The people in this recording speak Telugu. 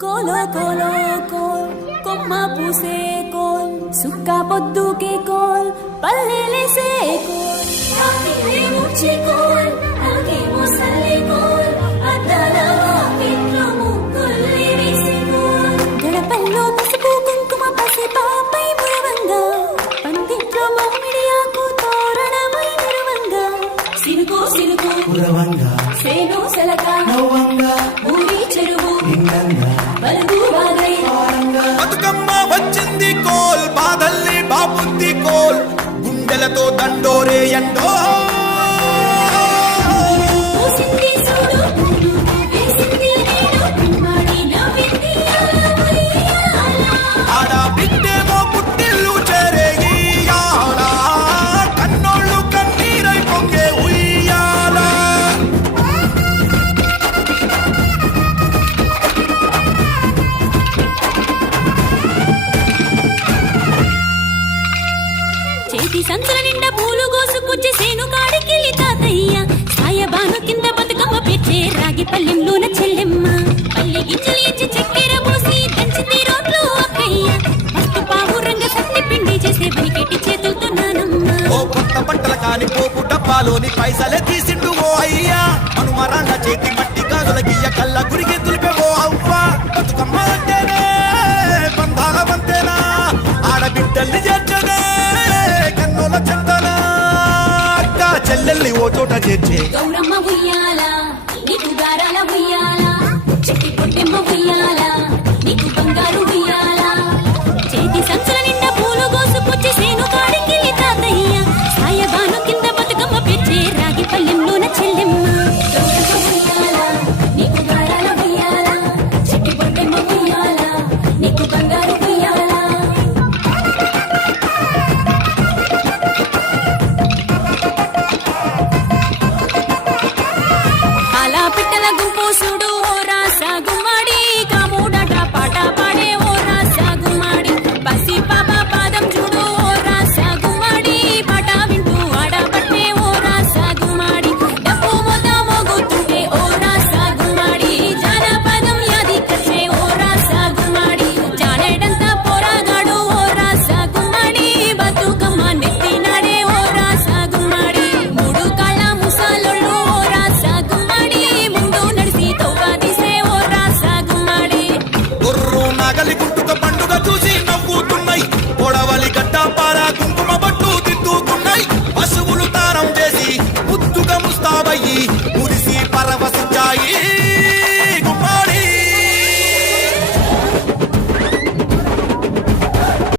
కోలో కోలో కోల్ కొమ్మ పూసే కోల్ సుక్క పొద్దుకే కోల్ పల్లెలేసే కోల్ ఆకిలే ముచ్చి కోల్ ఆకే మోసలే కోల్ అద్దల వాకిట్లో ముగ్గుల్ని వేసి కోల్ గడపల్లో పసుపు కుంకుమ పసి పాపై మురవంగా పందిట్లో మామిడి ఆకు తోరణమై నిరవంగా సినుకు సినుకు పురవంగా సేను సెలక నవ్వంగా ఊరి చెరువు నిండంగా బలుగు వాగై బతుకమ్మ వచ్చింది కోల్ బాధల్ని బాబుద్ది కోల్ గుండెలతో దండోరే ఎండో పూసింది చూడు పూలు వేసింది నేడు మాడి నవ్వింది అలా ఉయ్యాల. ఆడ బిడ్డేమో పుట్టిల్లు చెరేగియాల కన్నోళ్ళు కన్నీరై పొంగే ఉయ్యాల చేతి సంచుల నిండా పూలు గోసుకొచ్చి సేను కాడికెళ్ళి తాతయ్య సాయబాను కింద బతుకమ్మ పెచ్చే రాగి పల్లెంలోన చెల్లెమ్మ పల్లె గింజలు ఇచ్చి చక్కెర పోసి దంచింది రోడ్లు అక్కయ్య మస్తు పావురంగ సత్తి పిండి చేసే వనికెట్టి చేతులతో నానమ్మ ఓ కొత్త బట్టల కాని పోపు డబ్బాలోని పైసలే తీసిండు ఓ అయ్యా అనుమరాళ్ళ చేతి మట్టి గాజుల గియ్య కళ్ళ గురిగి తులిపే ఓ అవ్వ బతుకమ్మ అంటేనే బంధాల వంతేనా ఆడబిడ్డల్ని చేర్చనే కన్నుల చెందనా అక్క చెల్లెల్ని ఓ చోట చేర్చే గౌరమ్మ ఉయ్యాల నీకు గారాల ఉయ్యాల చెట్టి పొట్టెమ్మ ఉయ్యాల నీకు బంగారు ఉయ్యాల చేతి సంచుల నిండా పూలు గోసుకొచ్చి సేను కాడికెళ్ళి తాతయ్య సాయబాను కింద బతుకమ్మ పెచ్చే రాగి పల్లెంలోన చెల్లెమ్మ గౌరమ్మ ఉయ్యాల నీకు గారాల ఉయ్యాల చెట్టి పొట్టెమ్మ ఉయ్యాల నీకు బంగారు ఉయ్యాల అలా పిట్టల గుంపు చూడు ఓ రాసా గుమ్మడి కాముడట పాట పాడే ఓ రాసా గుమ్మడి పసి పాప పాదం చూడు ఓ రాసా గుమ్మడి పాట వింటూ ఆడబట్టే ఓ రాసా గుమ్మడి డప్పు మోత మోగుతుంటే ఓ రాసా గుమ్మడి జానపదం యాది కచ్చే ఓ రాసా గుమ్మడి జానేడంతా పోరాగాడు ఓ రాసా గుమ్మడి బతుకమ్మ నెత్తినాడే ఓ రాసా గుమ్మడి మూడు కాళ్ళ ముసాలొళ్ళు ఓ రాసా గుమ్మడి ముందు నడిసి తోవాదిసే ఓ రాసా గుమ్మడి గొర్రు నాగలి గుంటుక పండుగ చూసి నవ్వుతున్నాయి పొడవలి గడ్డ పార కుంకుమ బట్టు దిద్దుకున్నాయి పశువులు తారం చేసి ముద్దుగా ముస్తాబయ్యి మురిసి పరవశించాయి